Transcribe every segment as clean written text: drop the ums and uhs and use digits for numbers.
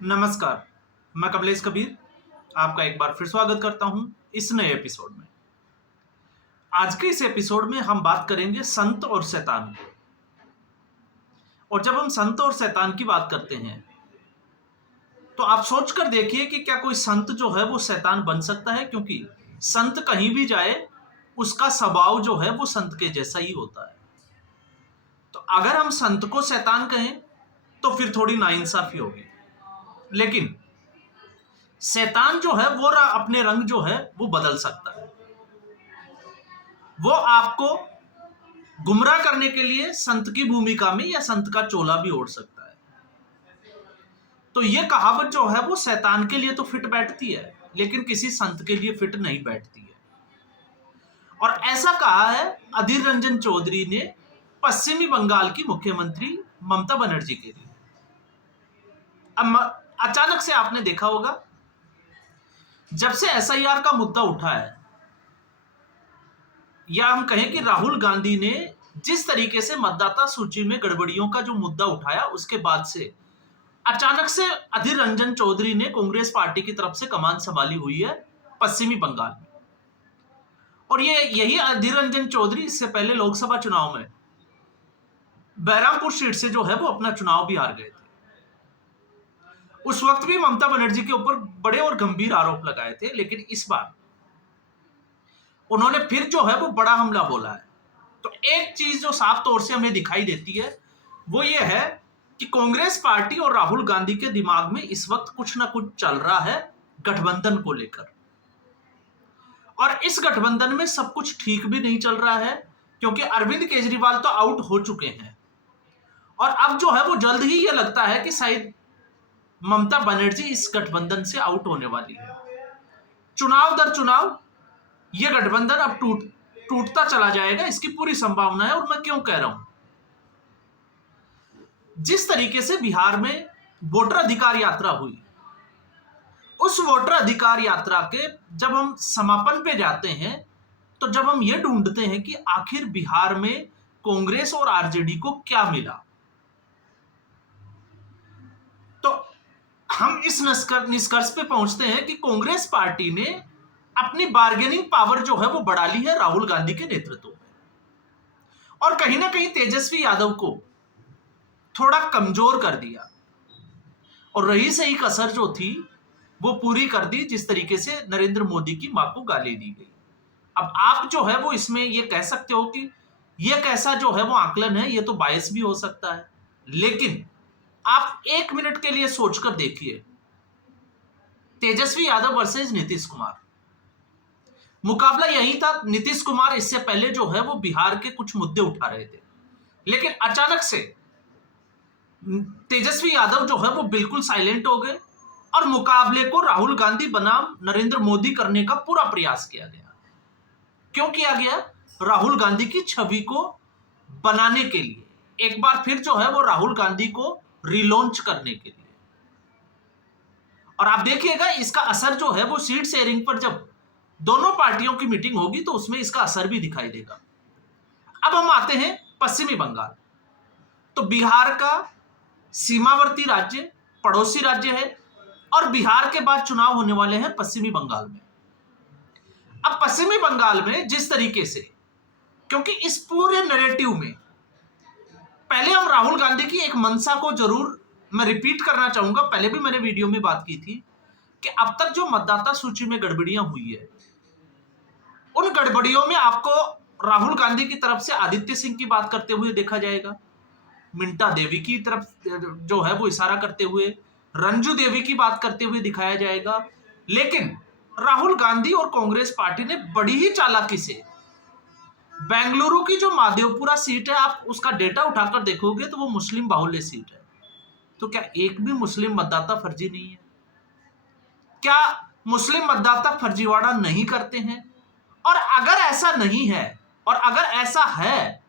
नमस्कार, मैं कमलेश कबीर आपका एक बार फिर स्वागत करता हूं इस नए एपिसोड में। आज के इस एपिसोड में हम बात करेंगे संत और शैतान की। और जब हम संत और शैतान की बात करते हैं तो आप सोच कर देखिए कि क्या कोई संत जो है वो शैतान बन सकता है, क्योंकि संत कहीं भी जाए उसका स्वभाव जो है वो संत के जैसा ही होता है। तो अगर हम संत को शैतान कहें तो फिर थोड़ी नाइंसाफी होगी, लेकिन शैतान जो है वो अपने रंग जो है वो बदल सकता है। वो आपको गुमराह करने के लिए संत की भूमिका में या संत का चोला भी ओढ़ सकता है। तो ये कहावत जो है वो शैतान के लिए तो फिट बैठती है, लेकिन किसी संत के लिए फिट नहीं बैठती है। और ऐसा कहा है अधीर रंजन चौधरी ने पश्चिमी बंगाल की मुख्यमंत्री ममता बनर्जी के लिए। अब अचानक से आपने देखा होगा, जब से एसआईआर का मुद्दा उठा है, या हम कहें कि राहुल गांधी ने जिस तरीके से मतदाता सूची में गड़बड़ियों का जो मुद्दा उठाया, उसके बाद से अचानक से अधीर रंजन चौधरी ने कांग्रेस पार्टी की तरफ से कमान संभाली हुई है पश्चिमी बंगाल में। और यही अधीर रंजन चौधरी इससे पहले लोकसभा चुनाव में बहरामपुर सीट से जो है वो अपना चुनाव भी हार गए थे। उस वक्त भी ममता बनर्जी के ऊपर बड़े और गंभीर आरोप लगाए थे, लेकिन इस बार उन्होंने फिर जो है वो बड़ा हमला बोला है। तो एक चीज जो साफ तौर से हमें दिखाई देती है वो ये है कि कांग्रेस पार्टी और राहुल गांधी के दिमाग में इस वक्त कुछ ना कुछ चल रहा है गठबंधन को लेकर। और इस गठबंधन में सब कुछ ठीक भी नहीं चल रहा है, क्योंकि अरविंद केजरीवाल तो आउट हो चुके हैं और अब जो है वो जल्द ही ये लगता है कि शायद ममता बनर्जी इस गठबंधन से आउट होने वाली है। चुनाव दर चुनाव ये गठबंधन अब टूटता चला जाएगा, इसकी पूरी संभावना है। और मैं क्यों कह रहा हूं, जिस तरीके से बिहार में वोटर अधिकार यात्रा हुई, उस वोटर अधिकार यात्रा के जब हम समापन पे जाते हैं तो जब हम ये ढूंढते हैं कि आखिर बिहार में कांग्रेस और आरजेडी को क्या मिला, तो हम इस निष्कर्ष पे पहुंचते हैं कि कांग्रेस पार्टी ने अपनी बार्गेनिंग पावर जो है वो बढ़ा ली है राहुल गांधी के नेतृत्व में, और कहीं ना कहीं तेजस्वी यादव को थोड़ा कमजोर कर दिया। और रही सही कसर जो थी वो पूरी कर दी, जिस तरीके से नरेंद्र मोदी की मां को गाली दी गई। अब आप जो है वो इसमें ये कह सकते हो कि ये कैसा जो है वो आकलन है, ये तो बायस भी हो सकता है, लेकिन आप एक मिनट के लिए सोचकर देखिए, तेजस्वी यादव वर्सेस नीतीश कुमार, मुकाबला यही था। नीतीश कुमार इससे पहले जो है वो बिहार के कुछ मुद्दे उठा रहे थे, लेकिन अचानक से तेजस्वी यादव जो है वो बिल्कुल साइलेंट हो गए और मुकाबले को राहुल गांधी बनाम नरेंद्र मोदी करने का पूरा प्रयास किया गया। क्यों किया गया? राहुल गांधी की छवि को बनाने के लिए, एक बार फिर जो है वो राहुल गांधी को रिलॉन्च करने के लिए। और आप देखिएगा इसका असर जो है वो सीट शेयरिंग पर, जब दोनों पार्टियों की मीटिंग होगी तो उसमें इसका असर भी दिखाई देगा। अब हम आते हैं पश्चिमी बंगाल। तो बिहार का सीमावर्ती राज्य, पड़ोसी राज्य है, और बिहार के बाद चुनाव होने वाले हैं पश्चिमी बंगाल में। अब पश्चिमी बंगाल में जिस तरीके से, क्योंकि इस पूरे नैरेटिव में पहले हम राहुल गांधी की एक मंशा को जरूर मैं रिपीट करना चाहूंगा। पहले भी मैंने वीडियो में बात की थी कि अब तक जो मतदाता सूची में गड़बड़ियां हुई है, उन गड़बड़ियों में आपको राहुल गांधी की तरफ से आदित्य सिंह की बात करते हुए देखा जाएगा, मिंटा देवी की तरफ जो है वो इशारा करते हुए, रंजू देवी की बात करते हुए दिखाया जाएगा। लेकिन राहुल गांधी और कांग्रेस पार्टी ने बड़ी ही चालाकी से बेंगलुरु की जो माधेपुरा सीट है, आप उसका डेटा उठाकर देखोगे तो वो मुस्लिम बाहुल्य सीट है। तो क्या एक भी मुस्लिम मतदाता फर्जी नहीं है? क्या मुस्लिम मतदाता फर्जीवाड़ा नहीं करते हैं? और अगर ऐसा नहीं है, और अगर ऐसा है,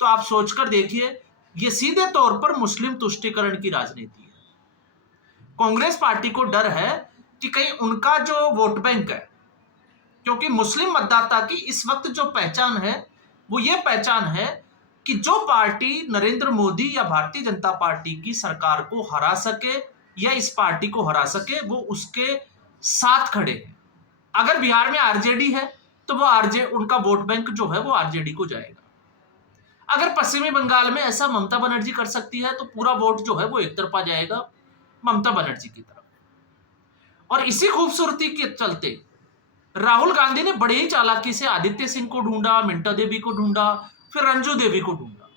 तो आप सोचकर देखिए, ये सीधे तौर पर मुस्लिम तुष्टीकरण की राजनीति है। कांग्रेस पार्टी को डर है कि कहीं उनका जो वोट बैंक है, क्योंकि मुस्लिम मतदाता की इस वक्त जो पहचान है वो ये पहचान है कि जो पार्टी नरेंद्र मोदी या भारतीय जनता पार्टी की सरकार को हरा सके या इस पार्टी को हरा सके वो उसके साथ खड़े हैं। अगर बिहार में आरजेडी है तो वो उनका वोट बैंक जो है वो आरजेडी को जाएगा। अगर पश्चिमी बंगाल में ऐसा ममता बनर्जी कर सकती है तो पूरा वोट जो है वो एक तरफा जाएगा ममता बनर्जी की तरफ। और इसी खूबसूरती के चलते राहुल गांधी ने बड़े ही चालाकी से आदित्य सिंह को ढूंढा, मिंटा देवी को ढूंढा, फिर रंजू देवी को ढूंढा,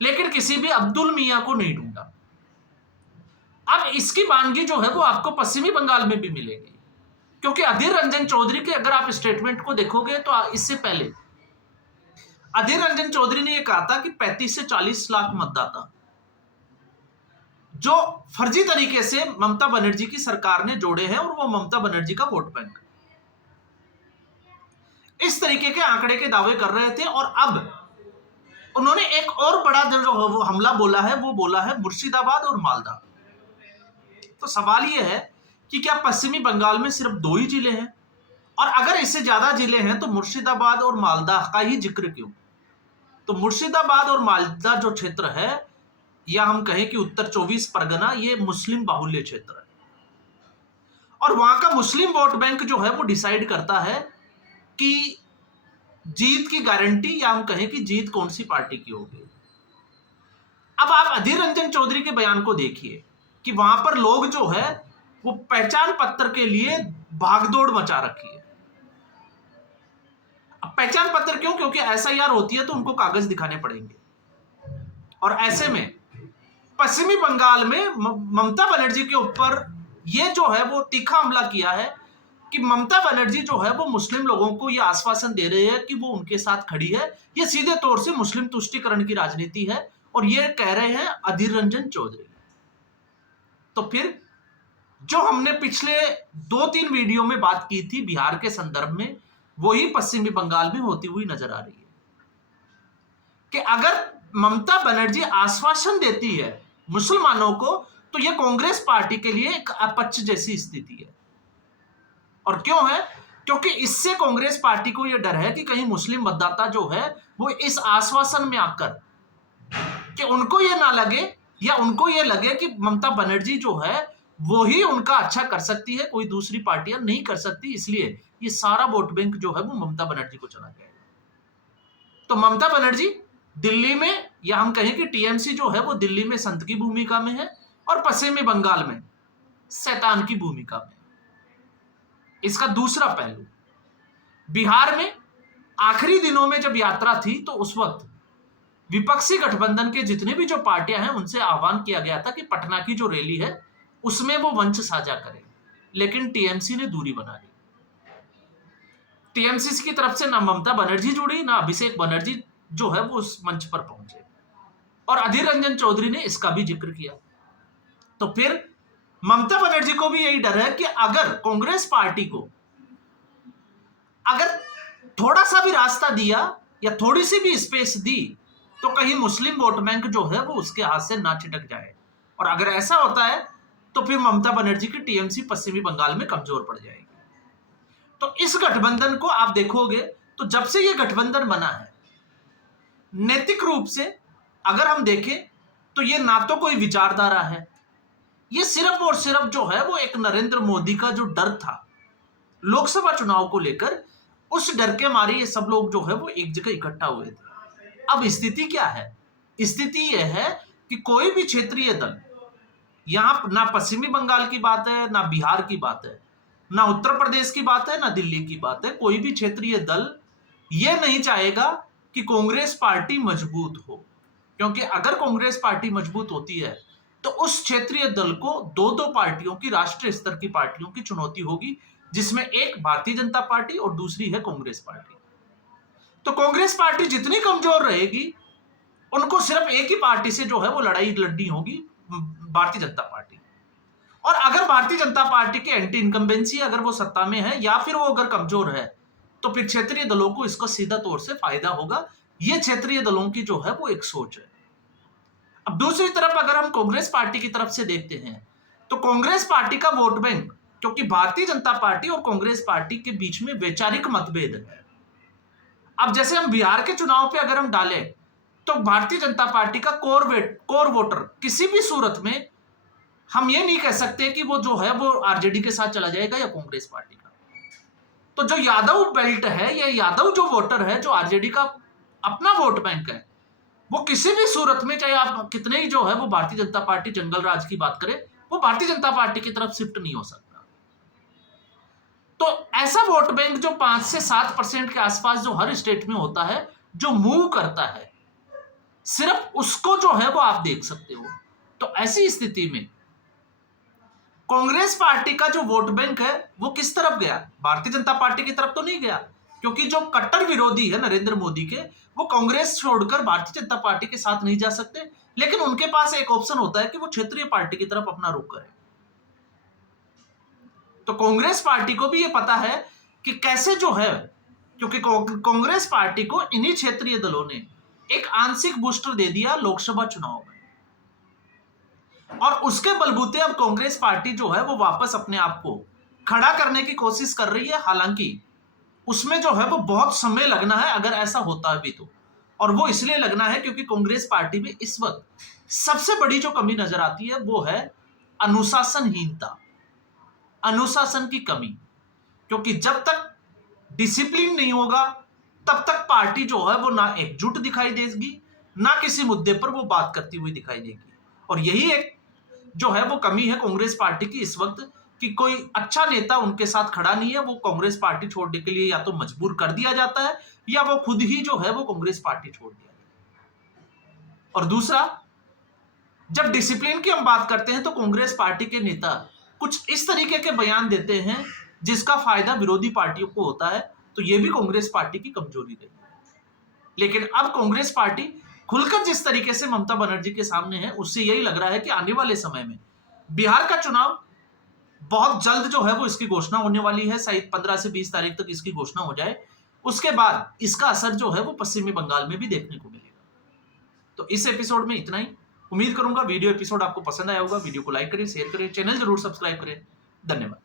लेकिन किसी भी अब्दुल मियां को नहीं ढूंढा। अब इसकी वानगी जो है वो आपको पश्चिमी बंगाल में भी मिलेगी, क्योंकि अधीर रंजन चौधरी के अगर आप स्टेटमेंट को देखोगे तो इससे पहले अधीर रंजन चौधरी ने यह कहा था कि 35 से 40 लाख मतदाता जो फर्जी तरीके से ममता बनर्जी की सरकार ने जोड़े हैं और वो ममता बनर्जी का वोट बैंक, इस तरीके के आंकड़े के दावे कर रहे थे। और अब उन्होंने एक और बड़ा जो हमला बोला है वो बोला है मुर्शिदाबाद और मालदा। तो सवाल यह है कि क्या पश्चिमी बंगाल में सिर्फ 2 ही जिले हैं, और अगर इससे ज्यादा जिले हैं तो मुर्शिदाबाद और मालदा का ही जिक्र क्यों? तो मुर्शिदाबाद और मालदा जो क्षेत्र है, या हम कहें कि उत्तर 24 परगना, ये मुस्लिम बाहुल्य क्षेत्र है और वहां का मुस्लिम वोट बैंक जो है वो डिसाइड करता है कि जीत की गारंटी, या हम कहें कि जीत कौन सी पार्टी की होगी। अब आप अधीर रंजन चौधरी के बयान को देखिए कि वहां पर लोग जो है वो पहचान पत्र के लिए भागदौड़ मचा रखी है। अब पहचान पत्र क्यों? क्योंकि एसआईआर होती है तो उनको कागज दिखाने पड़ेंगे, और ऐसे में पश्चिमी बंगाल में ममता बनर्जी के ऊपर ये जो है वो तीखा हमला किया है कि ममता बनर्जी जो है वो मुस्लिम लोगों को ये आश्वासन दे रही है कि वो उनके साथ खड़ी है। ये सीधे तौर से मुस्लिम तुष्टीकरण की राजनीति है, और ये कह रहे हैं अधीर रंजन चौधरी। तो फिर जो हमने पिछले 2-3 वीडियो में बात की थी बिहार के संदर्भ में, वही पश्चिमी बंगाल में होती हुई नजर आ रही है कि अगर ममता बनर्जी आश्वासन देती है मुसलमानों को तो यह कांग्रेस पार्टी के लिए एक अपच जैसी स्थिति है। और क्यों है? क्योंकि इससे कांग्रेस पार्टी को यह डर है कि कहीं मुस्लिम मतदाता जो है वो इस आश्वासन में आकर कि उनको यह ना लगे, या उनको यह लगे कि ममता बनर्जी जो है वो ही उनका अच्छा कर सकती है, कोई दूसरी पार्टियां नहीं कर सकती, इसलिए ये सारा वोट बैंक जो है वो ममता बनर्जी को चला जाएगा। तो ममता बनर्जी दिल्ली में, या हम कहें कि टीएमसी जो है वो दिल्ली में संत की भूमिका में है और पश्चिमी बंगाल में शैतान की भूमिका में। इसका दूसरा पहलू, बिहार में आखिरी दिनों में जब यात्रा थी तो उस वक्त विपक्षी गठबंधन के जितने भी जो पार्टियां हैं उनसे आह्वान किया गया था कि पटना की जो रैली है उसमें वो मंच साझा करें, लेकिन टीएमसी ने दूरी बना ली। टीएमसी की तरफ से ना ममता बनर्जी जुड़ी, ना अभिषेक बनर्जी जो है वो उस मंच पर पहुंचे, और अधीर रंजन चौधरी ने इसका भी जिक्र किया। तो फिर ममता बनर्जी को भी यही डर है कि अगर कांग्रेस पार्टी को अगर थोड़ा सा भी रास्ता दिया या थोड़ी सी भी स्पेस दी तो कहीं मुस्लिम वोट बैंक जो है वो उसके हाथ से ना छिटक जाए, और अगर ऐसा होता है तो फिर ममता बनर्जी की टीएमसी पश्चिमी बंगाल में कमजोर पड़ जाएगी। तो इस गठबंधन को आप देखोगे तो जब से यह गठबंधन बना है, नैतिक रूप से अगर हम देखें तो यह ना तो कोई विचारधारा है, यह सिर्फ और सिर्फ जो है वो एक नरेंद्र मोदी का जो डर था लोकसभा चुनाव को लेकर, उस डर के मारे ये सब लोग जो है वो एक जगह इकट्ठा हुए थे। अब स्थिति क्या है? स्थिति यह है कि कोई भी क्षेत्रीय दल, यहां ना पश्चिमी बंगाल की बात है, ना बिहार की बात है, ना उत्तर प्रदेश की बात है, ना दिल्ली की बात है, कोई भी क्षेत्रीय दल यह नहीं चाहेगा कि कांग्रेस पार्टी मजबूत हो, क्योंकि अगर कांग्रेस पार्टी मजबूत होती है तो उस क्षेत्रीय दल को 2-2 पार्टियों की, राष्ट्रीय स्तर की पार्टियों की चुनौती होगी, जिसमें एक भारतीय जनता पार्टी और दूसरी है कांग्रेस पार्टी। तो कांग्रेस पार्टी जितनी कमजोर रहेगी, उनको सिर्फ एक ही पार्टी से जो है वो लड़ाई लड़नी होगी, भारतीय जनता पार्टी। और अगर भारतीय जनता पार्टी के एंटी इनकम्बेंसी अगर वो सत्ता में है या फिर वो अगर कमजोर है तो फिर क्षेत्रीय दलों को इसका सीधा तौर से फायदा होगा। ये क्षेत्रीय दलों की जो है वो एक सोच है। अब दूसरी तरफ अगर हम कांग्रेस पार्टी की तरफ से देखते हैं तो कांग्रेस पार्टी का वोट बैंक, क्योंकि भारतीय जनता पार्टी और कांग्रेस पार्टी के बीच में वैचारिक मतभेद है। अब जैसे हम बिहार के चुनाव पे अगर हम डालें तो भारतीय जनता पार्टी का कोर वोटर किसी भी सूरत में हम ये नहीं कह सकते कि वो जो है वो आरजेडी के साथ चला जाएगा या कांग्रेस पार्टी का। तो जो यादव बेल्ट है या यादव जो वोटर है, जो आरजेडी का अपना वोट बैंक है, वो किसी भी सूरत में, चाहे आप कितने ही जो है वो भारतीय जनता पार्टी जंगल राज की बात करें, वो भारतीय जनता पार्टी की तरफ शिफ्ट नहीं हो सकता। तो ऐसा वोट बैंक जो 5 से 7% के आसपास जो हर स्टेट में होता है, जो मूव करता है, सिर्फ उसको जो है वो आप देख सकते हो। तो ऐसी स्थिति में कांग्रेस पार्टी का जो वोट बैंक है वो किस तरफ गया? भारतीय जनता पार्टी की तरफ तो नहीं गया, क्योंकि जो कट्टर विरोधी है नरेंद्र मोदी के, वो कांग्रेस छोड़कर भारतीय जनता पार्टी के साथ नहीं जा सकते। लेकिन उनके पास एक ऑप्शन होता है कि वो क्षेत्रीय पार्टी की तरफ अपना रुख करें। तो कांग्रेस पार्टी को भी ये पता है कि कैसे जो है, क्योंकि कांग्रेस पार्टी को इन्हीं क्षेत्रीय दलों ने एक आंशिक बूस्टर दे दिया लोकसभा चुनाव में, और उसके बलबूते अब कांग्रेस पार्टी जो है वो वापस अपने आप को खड़ा करने की कोशिश कर रही है। हालांकि उसमें जो है वो बहुत समय लगना है, अगर ऐसा होता है भी तो। और वो इसलिए लगना है क्योंकि कांग्रेस पार्टी में इस वक्त सबसे बड़ी जो कमी नजर आती है वो है अनुशासनहीनता, अनुशासन की कमी। क्योंकि जब तक डिसिप्लिन नहीं होगा तब तक पार्टी जो है वो ना एकजुट दिखाई देगी, ना किसी मुद्दे पर वो बात करती हुई दिखाई देगी। और यही एक जो है वो कमी है कांग्रेस पार्टी की इस वक्त, कि कोई अच्छा नेता उनके साथ खड़ा नहीं है। वो कांग्रेस पार्टी छोड़ने के लिए या तो मजबूर कर दिया जाता है या वो खुद ही जो है वो कांग्रेस पार्टी छोड़ दिया जाता है। और दूसरा, जब डिसिप्लिन की हम बात करते हैं तो कांग्रेस पार्टी के नेता कुछ इस तरीके के बयान देते हैं जिसका फायदा विरोधी पार्टियों को होता है। तो यह भी कांग्रेस पार्टी की कमजोरी रही है। लेकिन अब कांग्रेस पार्टी खुलकर जिस तरीके से ममता बनर्जी के सामने है, उससे यही लग रहा है कि आने वाले समय में बिहार का चुनाव बहुत जल्द जो है वो इसकी घोषणा होने वाली है। शायद 15 से 20 तारीख तक इसकी घोषणा हो जाए। उसके बाद इसका असर जो है वो पश्चिमी बंगाल में भी देखने को मिलेगा। तो इस एपिसोड में इतना ही। उम्मीद करूंगा वीडियो एपिसोड आपको पसंद आया होगा। वीडियो को लाइक करें, शेयर करें, चैनल जरूर सब्सक्राइब करें। धन्यवाद।